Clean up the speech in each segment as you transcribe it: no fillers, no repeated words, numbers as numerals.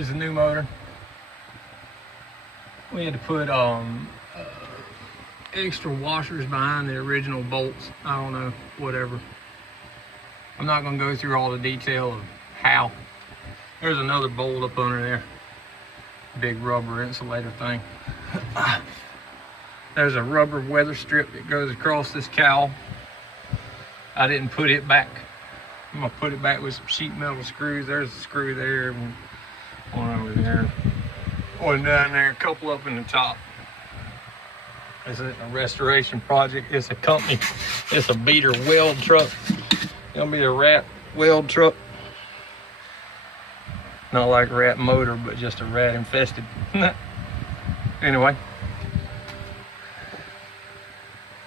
This is a new motor. We had to put extra washers behind the original bolts. I don't know, whatever. I'm not gonna go through all the detail of how. There's another bolt up under there. Big rubber insulator thing. There's a rubber weather strip that goes across this cowl. I didn't put it back. I'm gonna put it back with some sheet metal screws. There's a screw there, one over there, one down there, a couple up in the top. This isn't a restoration project. It's a company. It's a beater Weld truck. It'll be a rat Weld truck. Not like a rat motor, but just a rat infested. Anyway,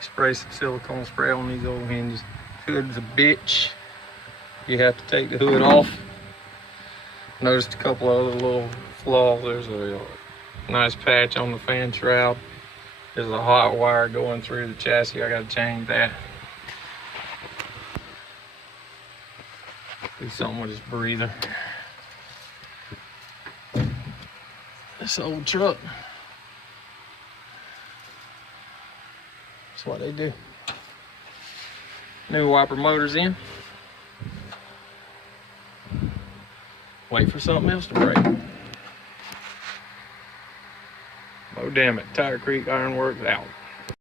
spray some silicone spray on these old hinges. Hood's a bitch. You have to take the hood off. Noticed a couple of other little flaws. There's a nice patch on the fan shroud. There's a hot wire going through the chassis. I gotta change that. Do something with this breather. This old truck. That's what they do. New wiper motors in. Wait for something else to break. Oh damn it, Tire Creek Ironworks out.